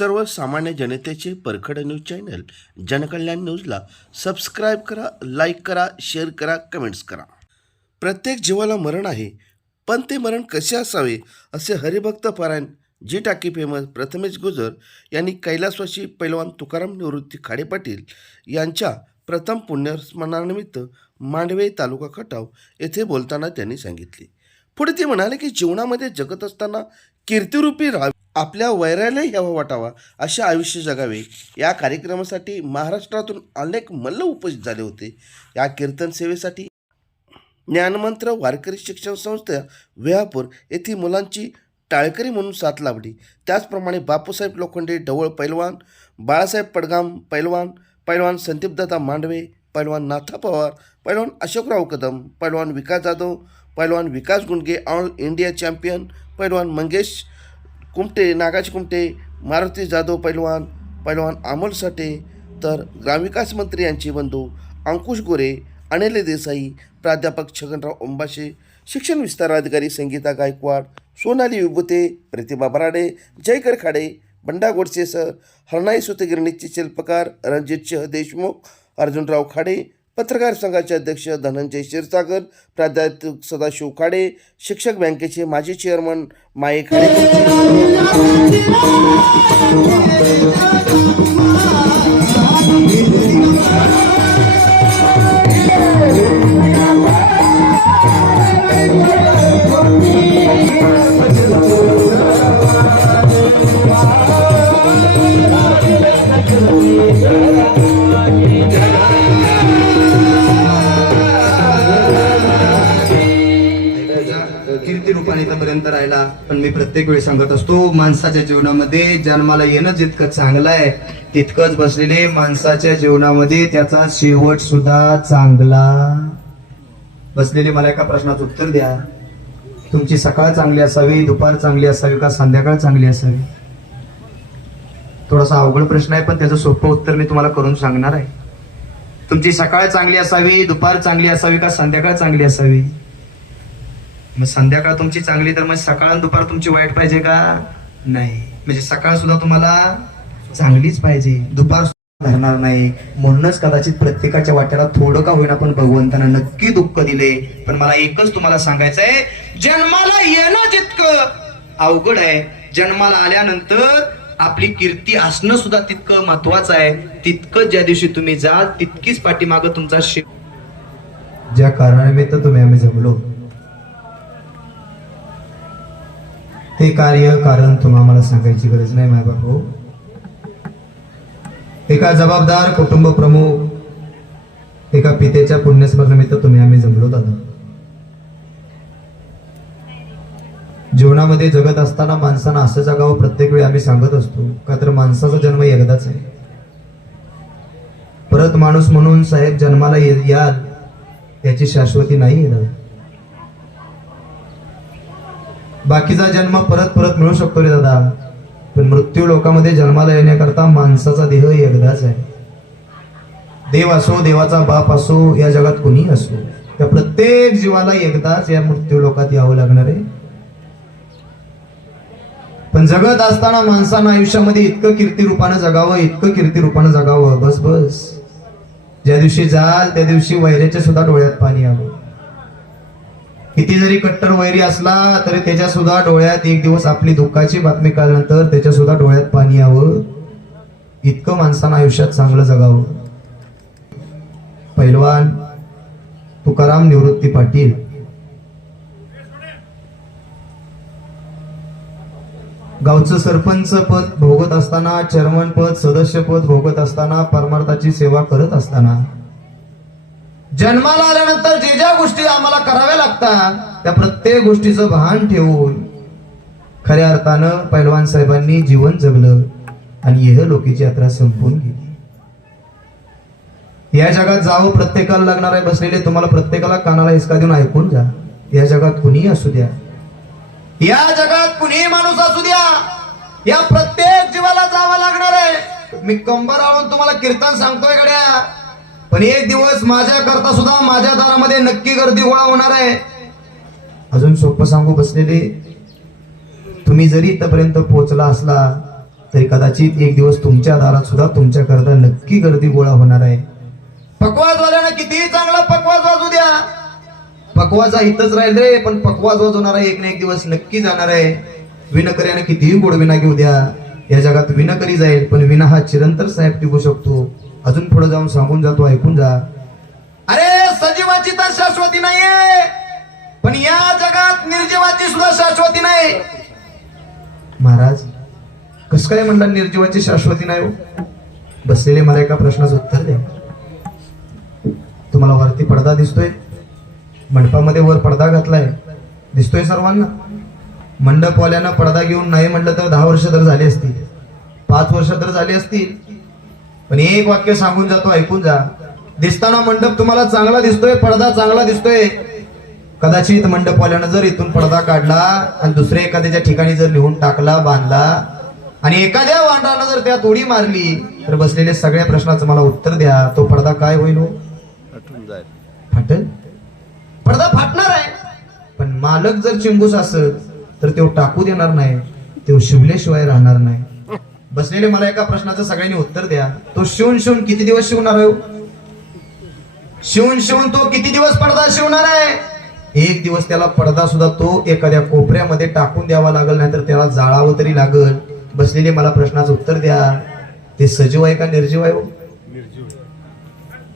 सर्वसामान्य जनतेचे परखड न्यूज चॅनल जनकल्याण न्यूजला सबस्क्राईब करा लाईक करा शेअर करा कमेंट्स करा. प्रत्येक जीवाला मरण आहे पण ते मरण कसे असावे असे हरिभक्त परायण जी टाकी फेमस प्रथमेश गुजर यांनी कैलासवासी पैलवान तुकाराम निवृत्ती खाडे पाटील यांच्या प्रथम पुण्यस्मरणानिमित्त मांडवे तालुका खटाव येथे बोलताना त्यांनी सांगितले. पुढे ते म्हणाले की जीवनामध्ये जगत असताना कीर्तिरूपी राहावे. आपल्या वैराला यावा वाटावा असे आयुष्य जगावे. या कार्यक्रमासाठी महाराष्ट्रातून अनेक मल्ल उपस्थित झाले होते. या कीर्तन सेवेसाठी ज्ञानमंत्र वारकरी शिक्षण संस्था वेहापूर येथील मुलांची टाळकरी म्हणून साथ लाभली. त्याचप्रमाणे बापूसाहेब लोखंडे ढवळ पैलवान बाळासाहेब पडगाम पैलवान पैलवान संदीपदादा मांडवे पैलवान नाथा पवार पैलवान अशोकराव कदम पैलवान विकास जाधव पैलवान Vikas Gundage all India champion पैलवान मंगेश कुमटे नागाज कुमटे मारुती जाधव पैलवान पैलवान अमोल साठे तर ग्रामविकास मंत्री यांचे बंधू अंकुश गोरे अनिल देसाई प्राध्यापक छगनराव अंबाशे शिक्षण विस्तार अधिकारी संगीता गायकवाड सोनाली विभूते प्रतिभा बराडे जयकर खाडे बंडा गोडसे सर हरणाई सुतगिरणीचे शिल्पकार रणजित शह देशमुख अर्जुनराव खाडे पत्रकार संघाचे अध्यक्ष धनंजय क्षीरसागर प्राध्यापक सदाशिव खाडे शिक्षक बँकेचे माजी चेअरमन माये खाडे पण मी प्रत्येक वेळी सांगत असतो माणसाच्या जीवनामध्ये जन्माला येणं जितकं चांगलं आहे तितकंच बसलेले माणसाच्या जीवनामध्ये त्याचा शेवट सुद्धा चांगला. बसलेले मला एका प्रश्नाचं उत्तर द्या. तुमची सकाळ चांगली असावी दुपार चांगली असावी का संध्याकाळ चांगली असावी? थोडासा अवघड प्रश्न आहे पण त्याचं सोपं उत्तर मी तुम्हाला करून सांगणार आहे. तुमची सकाळ चांगली असावी दुपार चांगली असावी का संध्याकाळ चांगली असावी? मग संध्याकाळ तुमची चांगली तर मग सकाळ आणि दुपार तुमची वाईट पाहिजे का? नाही. म्हणजे सकाळ सुद्धा तुम्हाला चांगलीच पाहिजे. दुपार सुद्धा धरणार नाही. म्हणूनच कदाचित प्रत्येकाच्या वाट्याला थोडं का होईना पण भगवंतानं नक्की दुःख दिले. पण मला एकच तुम्हाला सांगायचंय जन्माला येणं जितकं अवघड आहे जन्माला आल्यानंतर आपली कीर्ती असणं सुद्धा तितकं महत्वाचं आहे. तितकं ज्या दिवशी तुम्ही जाल तितकीच पाठीमागं तुमचा शिव ज्या कारणानिमित्त तुम्ही आम्ही जमलो. ते कार्य कारण तुम्हाला मला सांगायची गरज नाही माय बापू. एका जबाबदार कुटुंब प्रमुख एका पितेच्या पुण्यस्मरणानिमित्त तुम्ही आम्ही जमलो दादा. जीवनामध्ये जगत असताना माणसानं असं जगावं प्रत्येक वेळी आम्ही सांगत असतो का तर माणसाचा जन्म एकदाच आहे. परत माणूस म्हणून साहेब जन्माला ये- याल याची शाश्वती नाही आहे दादा. बाकीचा जन्म परत परत मिळू शकतो रे दादा. पण मृत्यू लोकांमध्ये जन्माला येण्याकरता माणसाचा देह एकदाच आहे. देव असो देवाचा बाप असो या जगात कुणी असो त्या प्रत्येक जीवाला एकदाच या मृत्यू लोकात यावं लागणार आहे. पण जगत असताना माणसानं आयुष्यामध्ये इतकं कीर्ती रूपानं जगावं इतकं कीर्ती रूपानं जगावं बस बस. ज्या दिवशी जाल त्या दिवशी वैऱ्याच्या सुद्धा डोळ्यात पाणी यावं किती जरी कट्टर वैरी असला तरी त्याच्या सुद्धा डोळ्यात एक दिवस आपली दुःखाची बातमी कळल्यानंतर त्याच्या सुद्धा डोळ्यात पाणी यावं. इतकं माणसानं आयुष्यात चांगलं जगावं. पैलवान तुकाराम निवृत्ती पाटील. गावचं सरपंच पद भोगत असताना चेअरमन पद सदस्य पद भोगत असताना परमार्थाची सेवा करत असताना जन्माला आल्यानंतर जे ज्या गोष्टी आम्हाला कराव्या लागतात त्या प्रत्येक गोष्टीचं भान ठेवून खऱ्या अर्थानं पैलवान साहेबांनी जीवन जगलं आणि येह लोकीची यात्रा संपून गेली. या जगात जावं प्रत्येकाला लागणार आहे बसलेले तुम्हाला प्रत्येकाला कानाला हिसका देऊन ऐकून जा या जगात कुणीही असू द्या. या जगात कुणीही माणूस असू द्या. या प्रत्येक जीवाला जावं लागणार आहे. मी कंबर आणून तुम्हाला कीर्तन सांगतोय गड्या. पण एक दिवस माझ्या करता सुद्धा माझ्या दारामध्ये नक्की गर्दी गोळा होणार आहे. अजून सोपं सांगू बसलेले तुम्ही जरी इथपर्यंत पोहोचला असला तरी कदाचित एक दिवस तुमच्या दारात सुद्धा तुमच्याकरता नक्की गर्दी गोळा होणार आहे. पकवाजवाल्यानं कितीही चांगला पकवाज वाजू द्या. पकवाजा इथंच राहील रे पण पकवाज आहे एक ना एक दिवस नक्की जाणार आहे. विणकऱ्यानं कितीही गोड विना घेऊ द्या. या जगात विणकरी जाईल पण विना हा चिरंतर साहेब टिकू शकतो. अजून पुढे जाऊन सांगून जातो ऐकून जा. अरे सजीवाची तर शाश्वती नाहीये. पण या जगात निर्जीवाची सुद्धा शाश्वती नाही. महाराज कस काय म्हणला निर्जीवाची शाश्वती नाही हो? बसलेले मला एका प्रश्नाचं उत्तर द्या तुम्हाला वरती पडदा दिसतोय. मंडपामध्ये वर पडदा घातलाय. दिसतोय सर्वांना. मंडपवाल्यानं पडदा घेऊन नाही म्हटलं तर दहा वर्ष तर झाली असतील. पाच वर्ष तर झाली असतील. पण एक वाक्य सांगून जातो ऐकून जा. दिसताना मंडप तुम्हाला चांगला दिसतोय पडदा चांगला दिसतोय. कदाचित मंडपवाल्यानं जर इथून पडदा काढला आणि दुसऱ्या एखाद्याच्या ठिकाणी जर लिहून टाकला बांधला आणि एखाद्या वांडाला जर त्यात उडी मारली तर बसलेल्या सगळ्या प्रश्नाचं मला उत्तर द्या. तो पडदा काय होईल हो? फाटेल? पडदा फाटणार आहे. पण मालक जर चिंबूस असेल तर तो टाकू देणार नाही. तो शिवल्याशिवाय राहणार नाही. बसलेले मला एका प्रश्नाचं सगळ्यांनी उत्तर द्या. तो शिवून शिवून किती दिवस शिवणार आहे शिवून शिवून तो किती दिवस पडदा शिवणार आहे? एक दिवस त्याला पडदा सुद्धा तो एखाद्या कोपऱ्यामध्ये टाकून द्यावा लागल नाहीतर त्याला जाळावं तरी लागल. बसलेले मला प्रश्नाचं उत्तर द्या. ते सजीव आहे का निर्जीव आहे हो?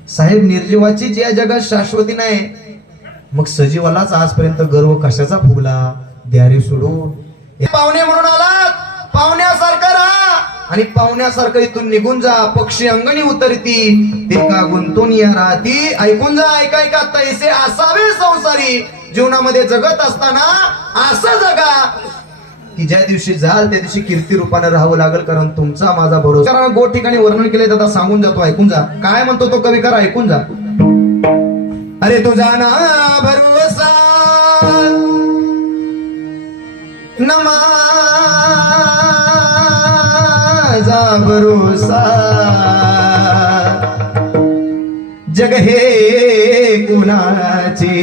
साहेब निर्जीवाची जी या जगात शाश्वती नाही मग सजीवालाच आजपर्यंत गर्व कशाचा फुगला द्यारी सोडून. पाहुणे म्हणून आला पाहुण्या आणि पाहुण्यासारखं इथून निघून जा. पक्षी अंगणी उतरती. ते का गुंतून या राहती ऐकून जा ऐका ऐका. तैसे असावे संसारी. जीवनामध्ये जगत असताना असं जगा. की ज्या दिवशी जाल त्या दिवशी कीर्ती रूपाने राहावं लागेल कारण तुमचा माझा भरोसा. कारण ठिकाणी वर्णन केले आता सांगून जातो ऐकून जा. काय म्हणतो तो कवी करा ऐकून जा. अरे तुझा ना भरोसा नमा भरोसा। जग हे कुणाचे?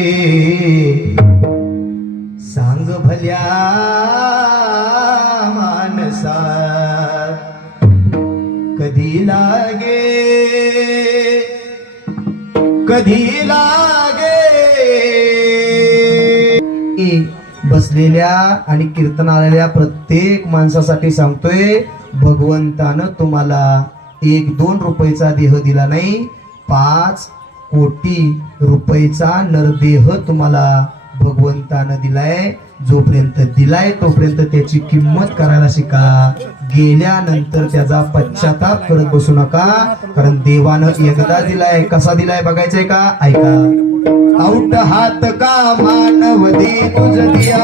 सांग भल्या मानसा। कधी लागे? कधी लागे? बसलेल्या आणि कीर्तनालेल्या प्रत्येक माणसासाठी सांगतोय भगवंतानं तुम्हाला एक दोन रुपयेचा देह दिला नाही पाच कोटी रुपयेचा नरदेह तुम्हाला भगवंतानं दिलाय. जोपर्यंत दिलाय तोपर्यंत त्याची किंमत करायला शिका. गेल्यानंतर त्याचा पश्चाताप करत बसू नका. कारण देवानं एकदा दिलाय कसा दिलाय बघायचंय का? ऐका. आउट हात का मानव दे तुझ दिया